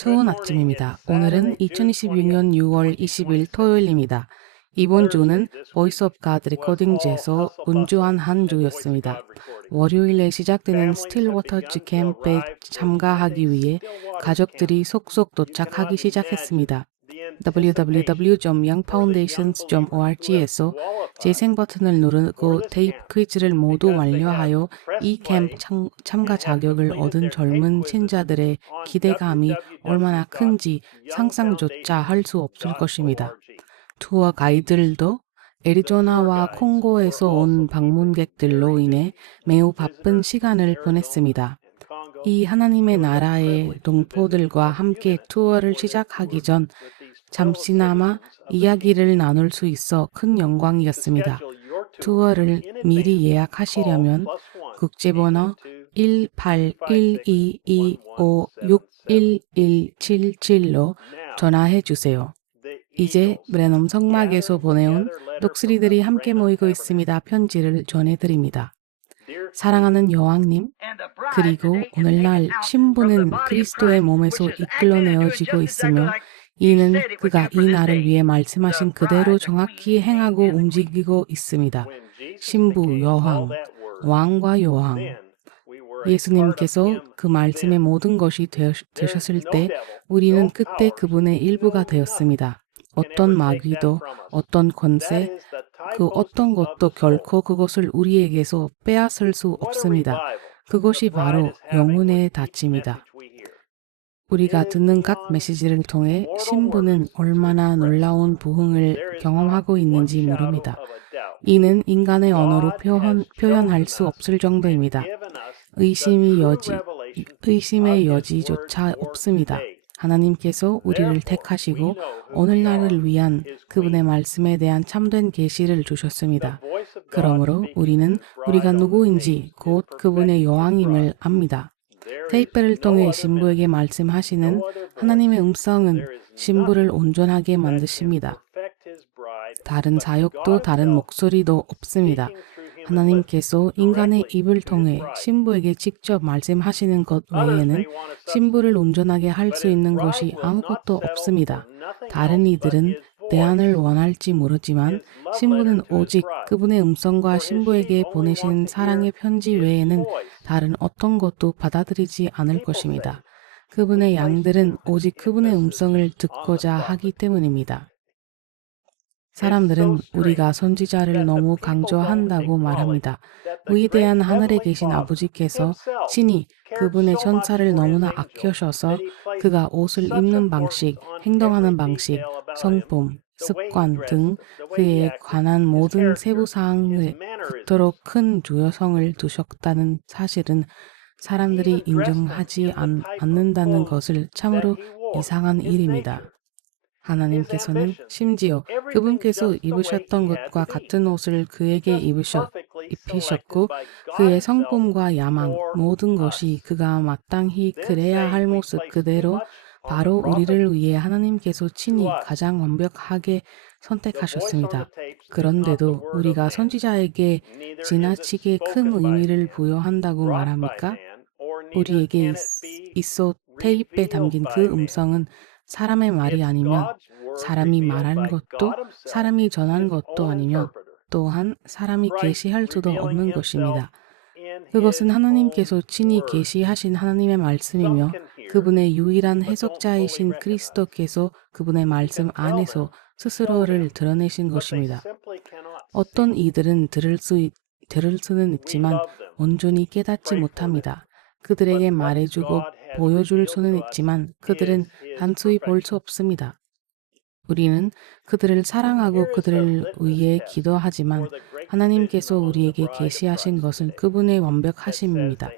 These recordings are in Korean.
좋은 아침입니다. 오늘은 2026년 6월 20일 토요일입니다. 이번 주는 보이스 오브 갓 레코딩즈에서 운주한 한 주였습니다. 월요일에 시작되는 스틸워터즈 캠프에 참가하기 위해 가족들이 속속 도착하기 시작했습니다. www.youngfoundations.org에서 재생 버튼을 누르고 테이프 퀴즈를 모두 완료하여 이 캠프 참가 자격을 얻은 젊은 신자들의 기대감이 얼마나 큰지 상상조차 할 수 없을 것입니다. 투어 가이드들도 애리조나와 콩고에서 온 방문객들로 인해 매우 바쁜 시간을 보냈습니다. 이 하나님의 나라의 동포들과 함께 투어를 시작하기 전 잠시나마 이야기를 나눌 수 있어 큰 영광이었습니다. 투어를 미리 예약하시려면 국제번호 181225611177로 전화해 주세요. 이제 브레넘 성막에서 보내온 독수리들이 함께 모이고 있습니다. 편지를 전해드립니다. 사랑하는 여왕님, 그리고 오늘날 신부는 그리스도의 몸에서 이끌어내어지고 있으며 이는 그가 이 날을 위해 말씀하신 그대로 정확히 행하고 움직이고 있습니다. 신부, 여왕, 왕과 여왕. 예수님께서 그 말씀의 모든 것이 되셨을 때 우리는 그때 그분의 일부가 되었습니다. 어떤 마귀도, 어떤 권세, 그 어떤 것도 결코 그것을 우리에게서 빼앗을 수 없습니다. 그것이 바로 영혼의 다짐입니다. 우리가 듣는 각 메시지를 통해 신부는 얼마나 놀라운 부흥을 경험하고 있는지 모릅니다. 이는 인간의 언어로 표현할 수 없을 정도입니다. 의심의 여지조차 없습니다. 하나님께서 우리를 택하시고 오늘날을 위한 그분의 말씀에 대한 참된 계시를 주셨습니다. 그러므로 우리는 우리가 누구인지 곧 그분의 여왕임을 압니다. 테이프를 통해 신부에게 말씀하시는 하나님의 음성은 신부를 온전하게 만드십니다. 다른 사역도 다른 목소리도 없습니다. 하나님께서 인간의 입을 통해 신부에게 직접 말씀하시는 것 외에는 신부를 온전하게 할 수 있는 것이 아무것도 없습니다. 다른 이들은 대안을 원할지 모르지만 신부는 오직 그분의 음성과 신부에게 보내신 사랑의 편지 외에는 다른 어떤 것도 받아들이지 않을 것입니다. 그분의 양들은 오직 그분의 음성을 듣고자 하기 때문입니다. 사람들은 우리가 선지자를 너무 강조한다고 말합니다. 위대한 하늘에 계신 아버지께서 친히 그분의 천사를 너무나 아껴셔서 그가 옷을 입는 방식, 행동하는 방식, 성품, 습관 등 그에 관한 모든 세부사항에 그토록 큰 중요성을 두셨다는 사실은 사람들이 인정하지 않는다는 것을 참으로 이상한 일입니다. 하나님께서는 심지어 그분께서 입으셨던 것과 같은 옷을 그에게 입히셨고 그의 성품과 야망, 모든 것이 그가 마땅히 그래야 할 모습 그대로 바로 우리를 위해 하나님께서 친히 가장 완벽하게 선택하셨습니다. 그런데도 우리가 선지자에게 지나치게 큰 의미를 부여한다고 말합니까? 우리에게 있어 테이프에 담긴 그 음성은 사람의 말이 아니며 사람이 말한 것도 사람이 전한 것도 아니며 또한 사람이 계시할 수도 없는 것입니다. 그것은 하나님께서 친히 계시하신 하나님의 말씀이며 그분의 유일한 해석자이신 그리스도께서 그분의 말씀 안에서 스스로를 드러내신 것입니다. 어떤 이들은 들을 수는 있지만 온전히 깨닫지 못합니다. 그들에게 말해주고 보여줄 수는 있지만 그들은 단순히 볼 수 없습니다. 우리는 그들을 사랑하고 그들을 위해 기도하지만 하나님께서 우리에게 계시하신 것은 그분의 완벽하심입니다.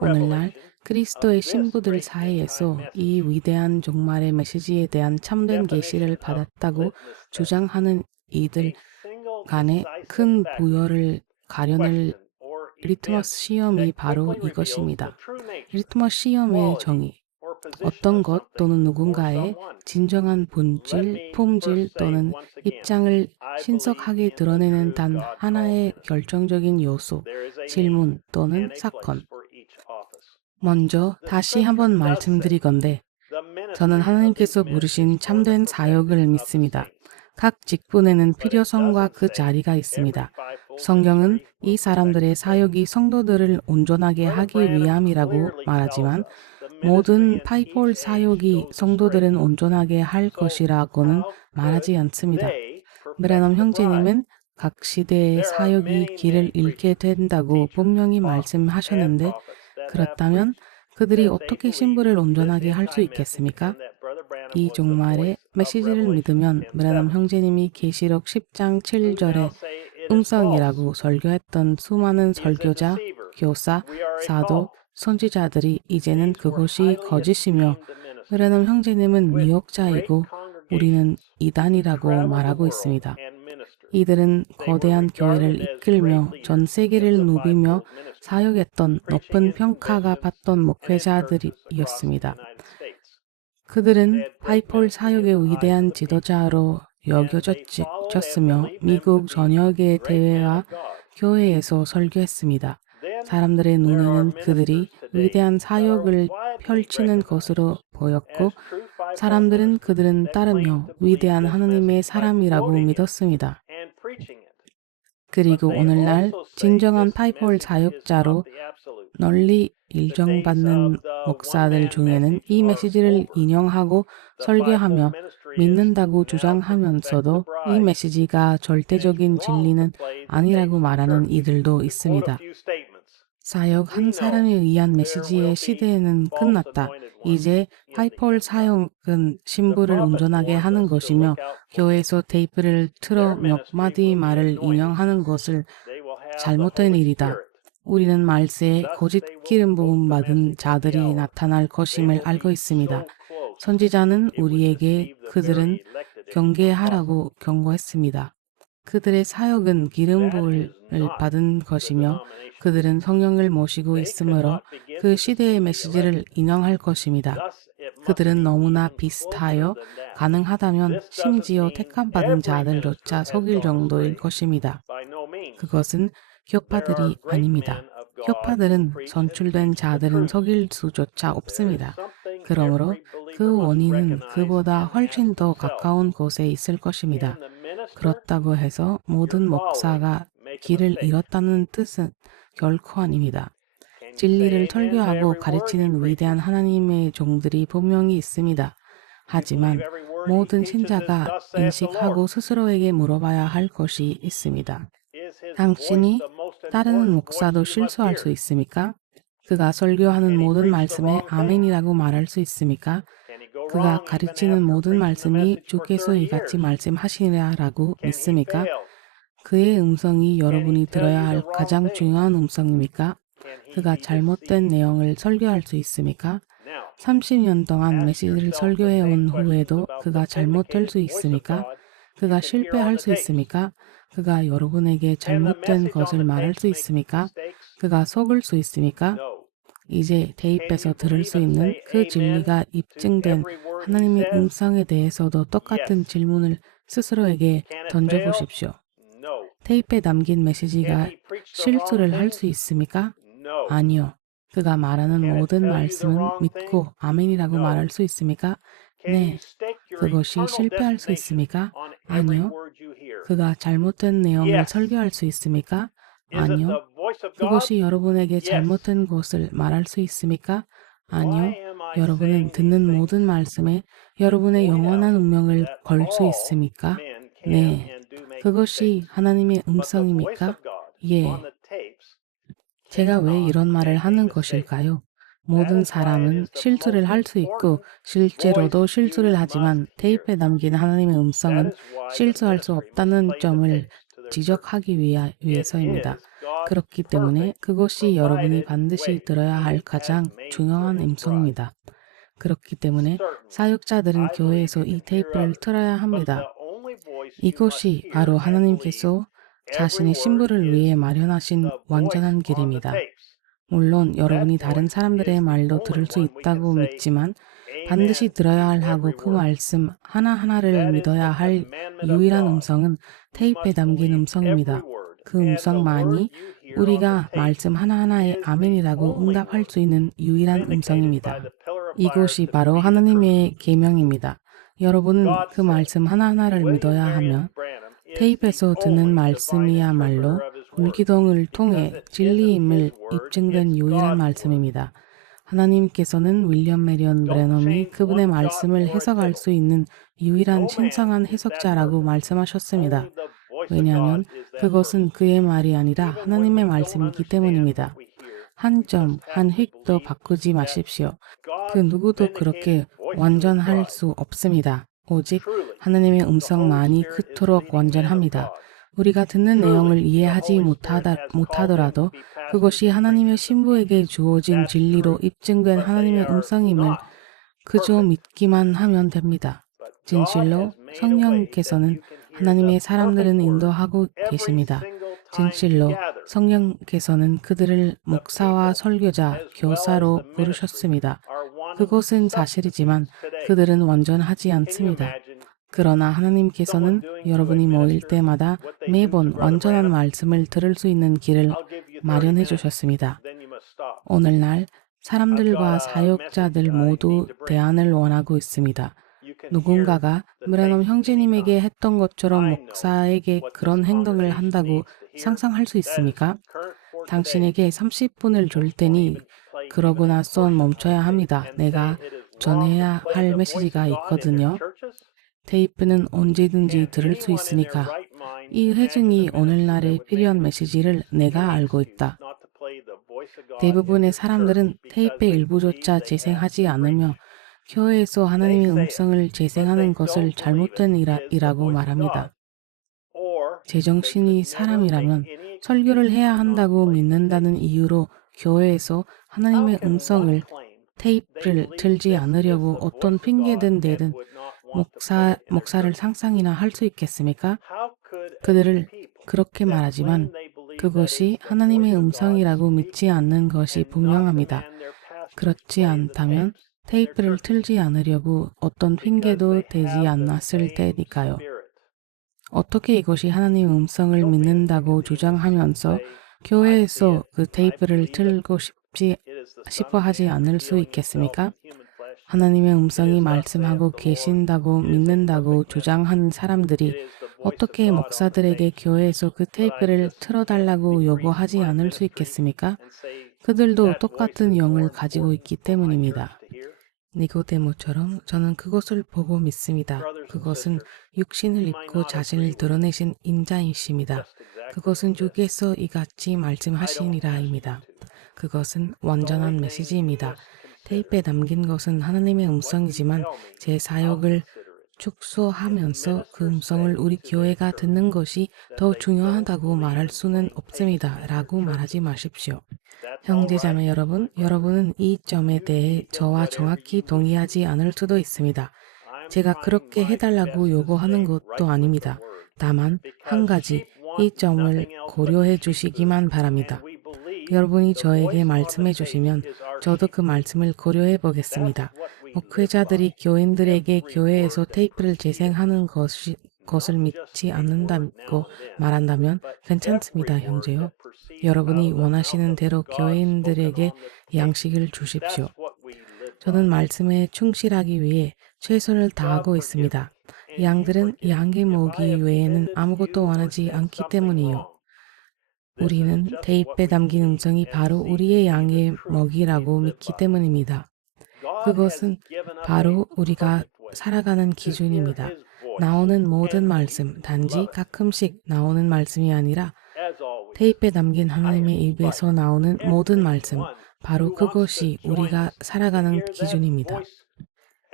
오늘날 그리스도의 신부들 사이에서 이 위대한 종말의 메시지에 대한 참된 계시를 받았다고 주장하는 이들 간의 큰 부여를 가려낼 리트머스 시험이 바로 이것입니다. 리트머스 시험의 정의. 어떤 것 또는 누군가의 진정한 본질, 품질 또는 입장을 신속하게 드러내는 단 하나의 결정적인 요소, 질문 또는 사건. 먼저 다시 한번 말씀드리건대 저는 하나님께서 부르신 참된 사역을 믿습니다. 각 직분에는 필요성과 그 자리가 있습니다. 성경은 이 사람들의 사역이 성도들을 온전하게 하기 위함이라고 말하지만 모든 파이폴 사역이 성도들은 온전하게 할 것이라고는 말하지 않습니다. 브래넘 형제님은 각 시대의 사역이 길을 잃게 된다고 분명히 말씀하셨는데 그렇다면 그들이 어떻게 신부를 온전하게 할 수 있겠습니까? 이 종말의 메시지를 믿으면 브래넘 형제님이 계시록 10장 7절에 음성이라고 설교했던 수많은 설교자, 교사, 사도, 선지자들이 이제는 그것이 거짓이며 브래넘 형제님은 미혹자이고 우리는 이단이라고 말하고 있습니다. 이들은 거대한 교회를 이끌며 전 세계를 누비며 사역했던 높은 평가가 받던 목회자들이었습니다. 그들은 파이폴 사역의 위대한 지도자로 여겨졌으며 미국 전역의 대회와 교회에서 설교했습니다. 사람들의 눈에는 그들이 위대한 사역을 펼치는 것으로 보였고 사람들은 그들은 따르며 위대한 하나님의 사람이라고 믿었습니다. 그리고 오늘날 진정한 파이폴 사역자로 널리 인정받는 목사들 중에는 이 메시지를 인용하고 설교하며 믿는다고 주장하면서도 이 메시지가 절대적인 진리는 아니라고 말하는 이들도 있습니다. 사역 한 사람에 의한 메시지의 시대는 끝났다. 이제 파이폴 사역은 신부를 온전하게 하는 것이며 교회에서 테이프를 틀어 몇 마디 말을 인용하는 것을 잘못된 일이다. 우리는 말세에 거짓 기름 부음 받은 자들이 나타날 것임을 알고 있습니다. 선지자는 우리에게 그들은 경계하라고 경고했습니다. 그들의 사역은 기름 부음을 받은 것이며 그들은 성령을 모시고 있으므로 그 시대의 메시지를 인용할 것입니다. 그들은 너무나 비슷하여 가능하다면 심지어 택함받은 자들조차 속일 정도일 것입니다. 그것은 격파들이 아닙니다. 격파들은 선출된 자들은 속일 수조차 없습니다. 그러므로 그 원인은 그보다 훨씬 더 가까운 곳에 있을 것입니다. 그렇다고 해서 모든 목사가 길을 잃었다는 뜻은 결코 아닙니다. 진리를 설교하고 가르치는 위대한 하나님의 종들이 분명히 있습니다. 하지만 모든 신자가 인식하고 스스로에게 물어봐야 할 것이 있습니다. 당신이 따르는 목사도 실수할 수 있습니까? 그가 설교하는 모든 말씀에 아멘이라고 말할 수 있습니까? 그가 가르치는 모든 말씀이 주께서 이같이 말씀하시라라고 믿습니까? 그의 음성이 여러분이 들어야 할 가장 중요한 음성입니까? 그가 잘못된 내용을 설교할 수 있습니까? 30년 동안 메시지를 설교해 온 후에도 그가 잘못될 수 있습니까? 그가 실패할 수 있습니까? 그가 여러분에게 잘못된 것을 말할 수 있습니까? 그가 속을 수 있습니까? 이제 테이프에서 들을 수 있는 그 진리가 입증된 하나님의 음성에 대해서도 똑같은 질문을 스스로에게 던져보십시오. 테이프에 담긴 메시지가 실수를 할 수 있습니까? 아니요. 그가 말하는 모든 말씀은 믿고 아멘이라고 말할 수 있습니까? 네. 그것이 실패할 수 있습니까? 아니요. 그가 잘못된 내용을 설교할 수 있습니까? 아니요. 그것이 여러분에게 잘못된 것을 말할 수 있습니까? 아니요. 여러분은 듣는 모든 말씀에 여러분의 영원한 운명을 걸 수 있습니까? 네. 그것이 하나님의 음성입니까? 예. 제가 왜 이런 말을 하는 것일까요? 모든 사람은 실수를 할 수 있고 실제로도 실수를 하지만 테이프에 담긴 하나님의 음성은 실수할 수 없다는 점을 지적하기 위해서입니다. 그렇기 때문에 그것이 여러분이 반드시 들어야 할 가장 중요한 음성입니다. 그렇기 때문에 사역자들은 교회에서 이 테이프를 틀어야 합니다. 이것이 바로 하나님께서 자신의 신부를 위해 마련하신 완전한 길입니다. 물론 여러분이 다른 사람들의 말도 들을 수 있다고 믿지만 반드시 들어야 하고 그 말씀 하나하나를 믿어야 할 유일한 음성은 테이프에 담긴 음성입니다. 그 음성만이 우리가 말씀 하나하나에 아멘이라고 응답할 수 있는 유일한 음성입니다. 이것이 바로 하나님의 계명입니다. 여러분은 그 말씀 하나하나를 믿어야 하며 테이프에서 듣는 말씀이야말로 불기둥을 통해 진리임을 입증된 유일한 말씀입니다. 하나님께서는 윌리엄 메리온 브래넘이 그분의 말씀을 해석할 수 있는 유일한 신성한 해석자라고 말씀하셨습니다. 왜냐하면 그것은 그의 말이 아니라 하나님의 말씀이기 때문입니다. 한 점, 한 획도 바꾸지 마십시오. 그 누구도 그렇게 완전할 수 없습니다. 오직 하나님의 음성만이 그토록 완전합니다. 우리가 듣는 내용을 이해하지 못하더라도 그것이 하나님의 신부에게 주어진 진리로 입증된 하나님의 음성임을 그저 믿기만 하면 됩니다. 진실로 성령께서는 하나님의 사람들을 인도하고 계십니다. 진실로 성령께서는 그들을 목사와 설교자, 교사로 부르셨습니다. 그것은 사실이지만 그들은 완전하지 않습니다. 그러나 하나님께서는 여러분이 모일 때마다 매번 완전한 말씀을 들을 수 있는 길을 마련해 주셨습니다. 오늘날 사람들과 사역자들 모두 대안을 원하고 있습니다. 누군가가 브래넘 형제님에게 했던 것처럼 목사에게 그런 행동을 한다고 상상할 수 있습니까? 당신에게 30분을 줄 테니 그러고 나선 멈춰야 합니다. 내가 전해야 할 메시지가 있거든요. 테이프는 언제든지 들을 수 있으니까. 이 회중이 오늘날에 필요한 메시지를 내가 알고 있다. 대부분의 사람들은 테이프의 일부조차 재생하지 않으며 교회에서 하나님의 음성을 재생하는 것을 잘못된 일이라고 말합니다. 제정신이 사람이라면 설교를 해야 한다고 믿는다는 이유로 교회에서 하나님의 음성을 테이프를 틀지 않으려고 어떤 핑계든 대든 목사를 상상이나 할 수 있겠습니까? 그들을 그렇게 말하지만 그것이 하나님의 음성이라고 믿지 않는 것이 분명합니다. 그렇지 않다면 테이프를 틀지 않으려고 어떤 핑계도 대지 않았을 테니까요. 어떻게 이것이 하나님의 음성을 믿는다고 주장하면서 교회에서 그 테이프를 틀고 싶어 하지 않을 수 있겠습니까? 하나님의 음성이 말씀하고 계신다고 믿는다고 주장하는 사람들이 어떻게 목사들에게 교회에서 그 테이프를 틀어달라고 요구하지 않을 수 있겠습니까? 그들도 똑같은 영을 가지고 있기 때문입니다. 니고데모처럼 저는 그것을 보고 믿습니다. 그것은 육신을 입고 자신을 드러내신 인자이십니다. 그것은 주께서 이같이 말씀하시니라입니다. 그것은 완전한 메시지입니다. 테이프에 담긴 것은 하나님의 음성이지만 제 사역을 축소하면서 그 음성을 우리 교회가 듣는 것이 더 중요하다고 말할 수는 없습니다. 라고 말하지 마십시오. 형제자매 여러분, 여러분은 이 점에 대해 저와 정확히 동의하지 않을 수도 있습니다. 제가 그렇게 해달라고 요구하는 것도 아닙니다. 다만 한 가지, 이 점을 고려해 주시기만 바랍니다. 여러분이 저에게 말씀해 주시면 저도 그 말씀을 고려해 보겠습니다. 목회자들이 교인들에게 교회에서 테이프를 재생하는 것을 믿지 않는다고 말한다면 괜찮습니다, 형제요. 여러분이 원하시는 대로 교인들에게 양식을 주십시오. 저는 말씀에 충실하기 위해 최선을 다하고 있습니다. 양들은 양의 먹이 외에는 아무것도 원하지 않기 때문이요. 우리는 테이프에 담긴 음성이 바로 우리의 양의 먹이라고 믿기 때문입니다. 그것은 바로 우리가 살아가는 기준입니다. 나오는 모든 말씀, 단지 가끔씩 나오는 말씀이 아니라 테이프에 담긴 하나님의 입에서 나오는 모든 말씀, 바로 그것이 우리가 살아가는 기준입니다.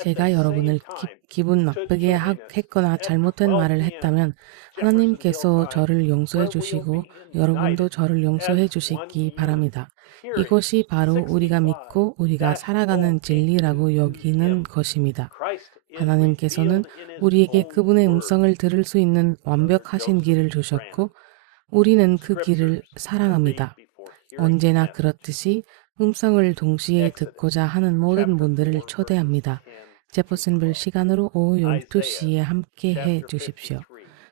제가 여러분을 기분 나쁘게 했거나 잘못된 말을 했다면 하나님께서 저를 용서해 주시고 여러분도 저를 용서해 주시기 바랍니다. 이것이 바로 우리가 믿고 우리가 살아가는 진리라고 여기는 것입니다. 하나님께서는 우리에게 그분의 음성을 들을 수 있는 완벽하신 길을 주셨고 우리는 그 길을 사랑합니다. 언제나 그렇듯이 음성을 동시에 듣고자 하는 모든 분들을 초대합니다. 제퍼슨빌 시간으로 오후 12시에 함께 해 주십시오.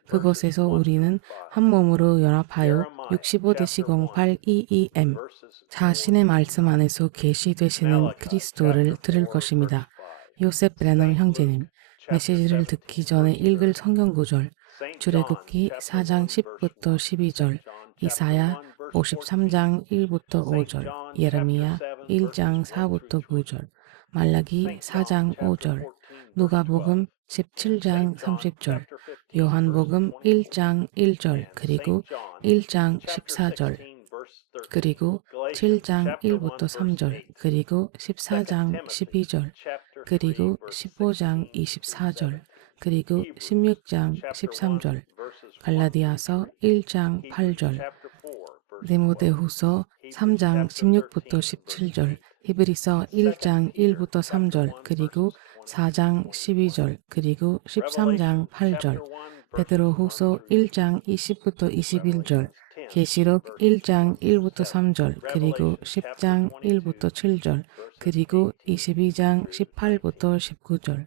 그곳에서 우리는 한 몸으로 연합하여 65-08 자신의 말씀 안에서 계시되시는 그리스도를 들을 것입니다. 요셉 브래넘 형제님, 메시지를 듣기 전에 읽을 성경 구절, 출애굽기 4장 10부터 12절, 이사야 53장 1부터 5절, 예레미야 1장 4부터 9절, 말라기 4장 5절, 누가복음 17장 30절, 요한복음 1장 1절, 그리고 1장 14절, 그리고 7장 1부터 3절, 그리고 14장 12절, 그리고 15장 24절, 그리고 16장 13절, 갈라디아서 1장 8절, 디모데후서 3장 16부터 17절, 히브리서 1장 1부터 3절, 그리고 4장 12절, 그리고 13장 8절, 베드로후서 1장 20부터 21절, 계시록 1장 1부터 3절, 그리고 10장 1부터 7절, 그리고 22장 18부터 19절.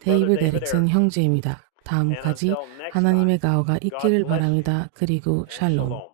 데이비드 에릭슨 형제입니다. 다음까지 하나님의 가호가 있기를 바랍니다. 그리고 샬롬.